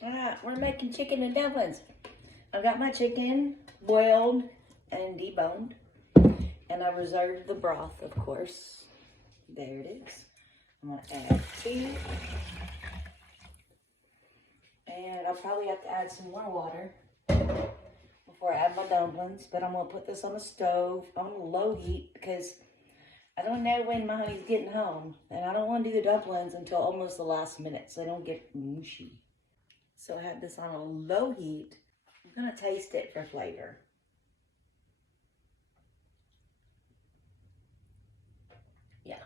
We're making chicken and dumplings. I've got my chicken boiled and deboned, and I reserved the broth, of course. There it is. I'm gonna add 2, and I'll probably have to add some more water before I add my dumplings. But I'm gonna put this on the stove on low heat because I don't know when my honey's getting home, and I don't want to do the dumplings until almost the last minute so they don't get mushy. So I have this on a low heat. I'm gonna taste it for flavor. Yeah.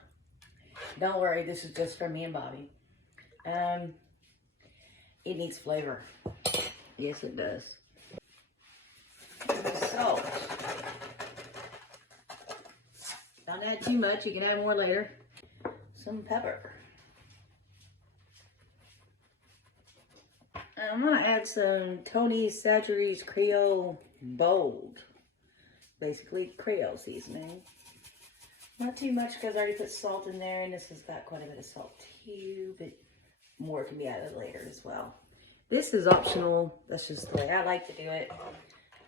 Don't worry, this is just for me and Bobby. It needs flavor. Yes, it does. Salt. Don't add too much, you can add more later. Some pepper. I'm gonna add some Tony Chachere's Creole Bold. Basically Creole seasoning. Not too much because I already put salt in there, and this has got quite a bit of salt too, but more can be added later as well. This is optional. That's just the way I like to do it.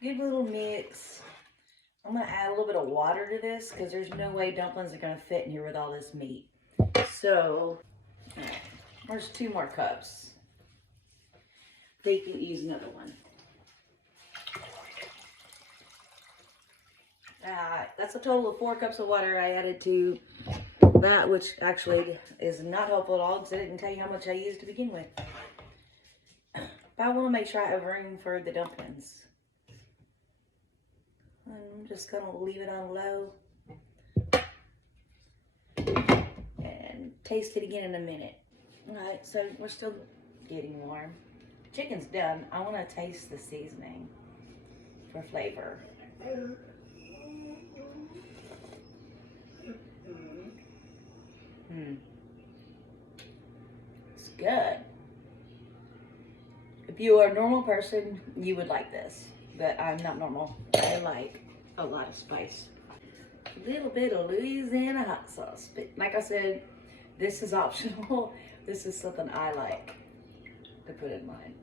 Good little mix. I'm gonna add a little bit of water to this because there's no way dumplings are gonna fit in here with all this meat. So, there's 2 more cups. They can use another one. That's a total of 4 cups of water I added to that, which actually is not helpful at all because I didn't tell you how much I used to begin with. But I want to make sure I have room for the dumplings. I'm just going to leave it on low and taste it again in a minute. Alright, so we're still getting warm. Chicken's done. I want to taste the seasoning for flavor. It's good. If you are a normal person, you would like this, but I'm not normal. I like a lot of spice. A little bit of Louisiana hot sauce, but like I said, this is optional. This is something I like to put in mine.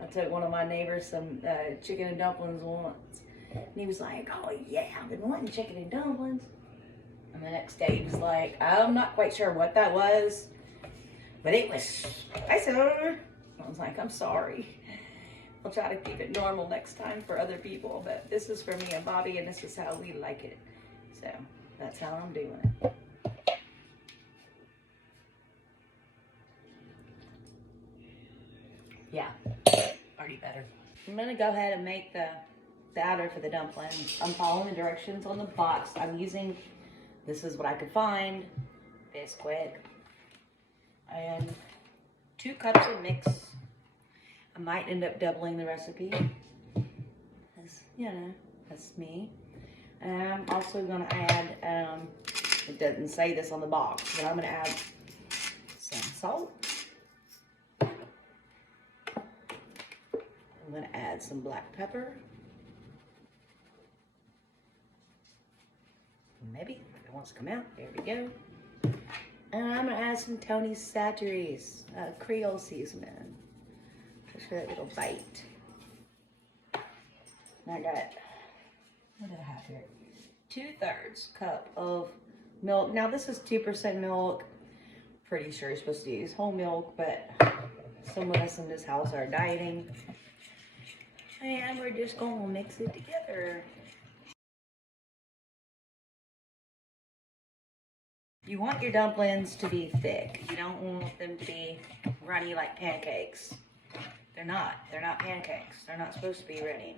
I took one of my neighbors some chicken and dumplings once, and he was like, "Oh yeah, I've been wanting chicken and dumplings." And the next day he was like, "I'm not quite sure what that was, but it was spicy." I was like, "I'm sorry. I'll try to keep it normal next time for other people, but this is for me and Bobby, and this is how we like it." So that's how I'm doing it. Yeah, already better. I'm gonna go ahead and make the batter for the dumplings. I'm following the directions on the box. I'm using, this is what I could find, Bisquick, and 2 cups of mix. I might end up doubling the recipe, because, you know, that's me. And I'm also gonna add, it doesn't say this on the box, but I'm gonna add some salt. I'm gonna add some black pepper. Maybe, if it wants to come out, there we go. And I'm gonna add some Tony Chachere's Creole seasoning, just for that little bite. And I got, what did I have here? 2/3 cup of milk. Now this is 2% milk. Pretty sure you're supposed to use whole milk, but some of us in this house are dieting. And we're just gonna mix it together. You want your dumplings to be thick. You don't want them to be runny like pancakes. They're not pancakes. They're not supposed to be runny.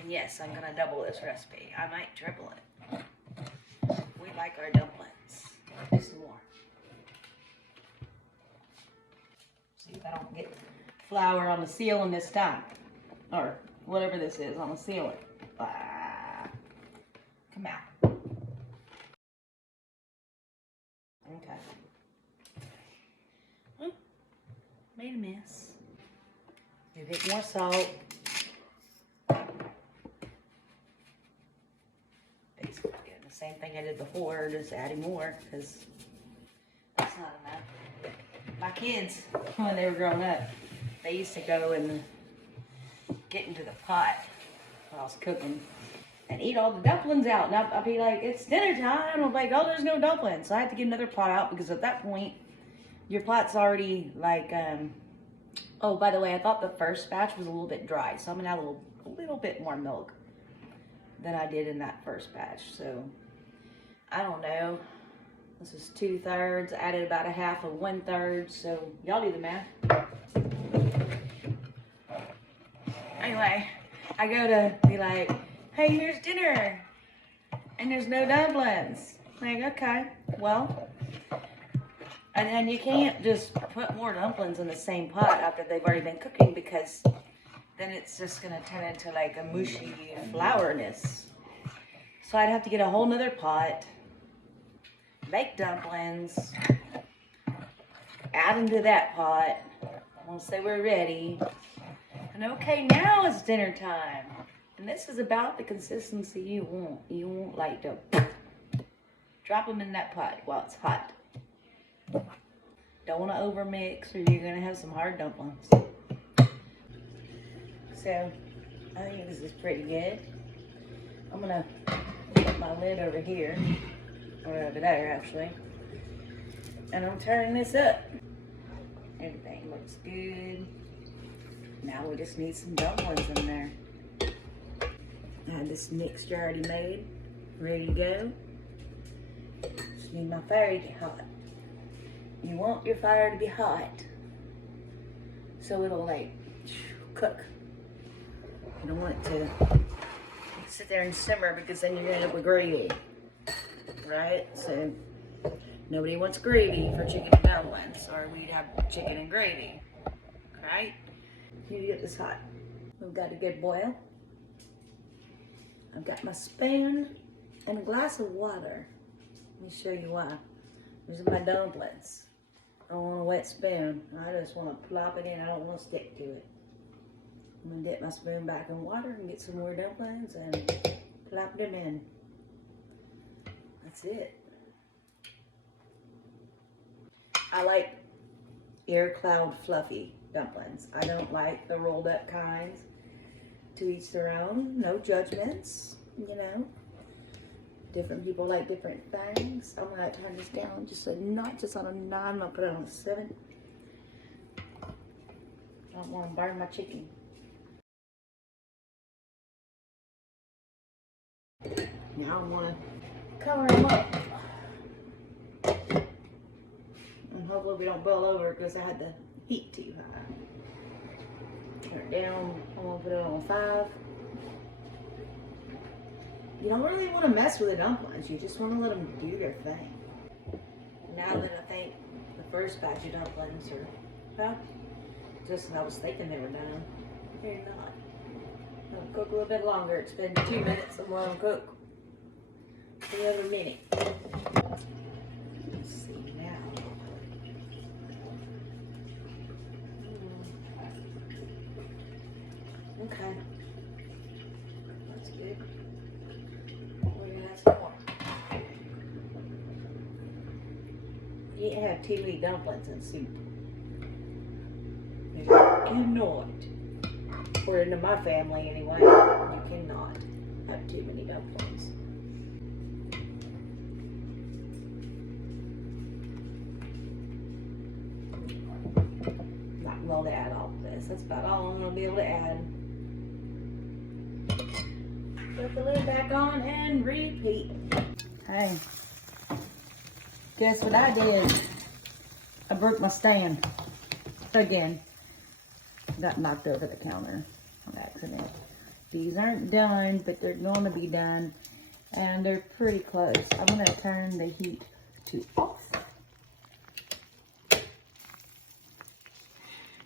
And yes, I'm gonna double this recipe. I might triple it. We like our dumplings. Do some more. See if I don't get flour on the ceiling this time. Or whatever this is on the ceiling. Come out. Okay. Made a mess. A bit more salt. Basically doing the same thing I did before, just adding more because that's not enough. My kids, when they were growing up, they used to go and get into the pot while I was cooking and eat all the dumplings out. And I'd be like, it's dinner time. I'm like, oh, there's no dumplings. So I had to get another pot out because at that point, your pot's already like, oh, by the way, I thought the first batch was a little bit dry. So I'm gonna add a little bit more milk than I did in that first batch. So I don't know. This is 2/3. Added about a half of 1/3. So y'all do the math. Anyway, I go to be like, hey, here's dinner. And there's no dumplings. Like, okay, well. And then you can't just put more dumplings in the same pot after they've already been cooking because then it's just gonna turn into like a mushy flourness. So I'd have to get a whole nother pot, make dumplings, add them to that pot once they were ready. And okay, now it's dinner time. And this is about the consistency you want. You want like to drop them in that pot while it's hot. Don't want to overmix or you're going to have some hard dumplings. So, I think this is pretty good. I'm going to put my lid over here, or over there actually. And I'm turning this up. Everything looks good. Now we just need some dumplings in there. I have this mixture already made, ready to go. Just need my fire to get hot. You want your fire to be hot so it'll like cook. You don't want it to sit there and simmer because then you're gonna end up with gravy, right? So nobody wants gravy for chicken and dumplings, or we'd have chicken and gravy, right? You get this hot. We've got a good boil. I've got my spoon and a glass of water. Let me show you why. These are my dumplings. I don't want a wet spoon. I just want to plop it in. I don't want to stick to it. I'm going to dip my spoon back in water and get some more dumplings and plop them in. That's it. I like ear cloud fluffy dumplings. I don't like the rolled up kinds. To each their own. No judgments, you know. Different people like different things. I'm going to turn this down just a notch. It's on a 9. I'm going to put it on a 7. I don't want to burn my chicken. Now I want to cover them up. And hopefully we don't boil over because I had the heat too high. Turn it down. I'm going to put it on 5. You don't really want to mess with the dumplings. You just want to let them do their thing. Now that I think the first batch of dumplings are, well, just as I was thinking they were done, they're not. They'll cook a little bit longer. It's been 2 minutes and we'll cook the other minute. Let's see now. Okay. That's good. You can't have too many dumplings in soup. You cannot. According to my family anyway, you cannot have too many dumplings. Not going to add all of this. That's about all I'm going to be able to add. Put the lid back on and repeat. Hey. Guess what I did? I broke my stand. Again. Got knocked over the counter on accident. These aren't done, but they're going to be done. And they're pretty close. I'm going to turn the heat to off.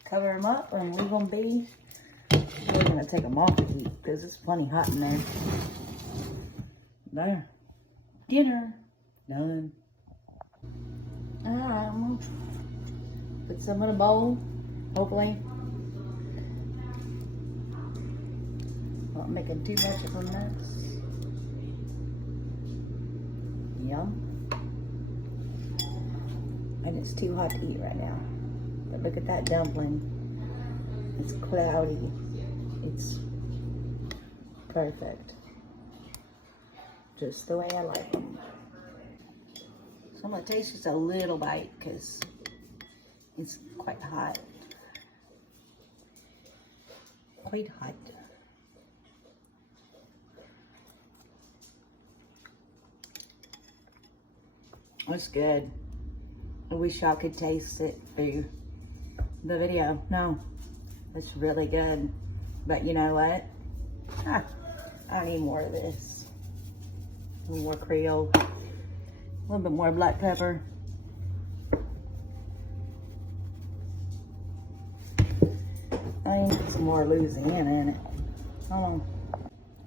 Cover them up and leave them be. We're going to take them off the heat because it's plenty hot in there. There. Dinner. Done. Alright, I'm going to put some in a bowl, hopefully. Not making too much of a mess. Yum. And it's too hot to eat right now. But look at that dumpling. It's cloudy. It's perfect. Just the way I like them. So I'm going to taste just a little bite because it's quite hot. Quite hot. It's good. I wish y'all could taste it through the video. No, it's really good. But you know what? I need more of this. A little more Creole. A little bit more black pepper. I need some more Louisiana in it. Hold on.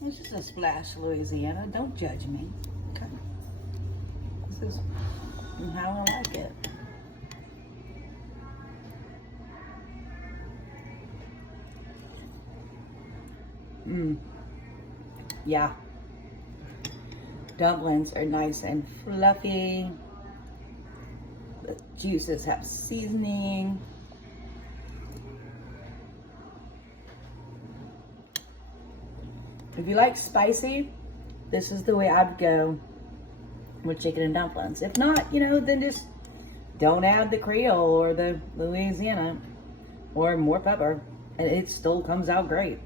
It's just a splash of Louisiana. Don't judge me. Okay. This is how I like it. Yeah. Dumplings are nice and fluffy. The juices have seasoning. If you like spicy, this is the way I'd go with chicken and dumplings. If not, you know, then just don't add the Creole or the Louisiana or more pepper, and it still comes out great.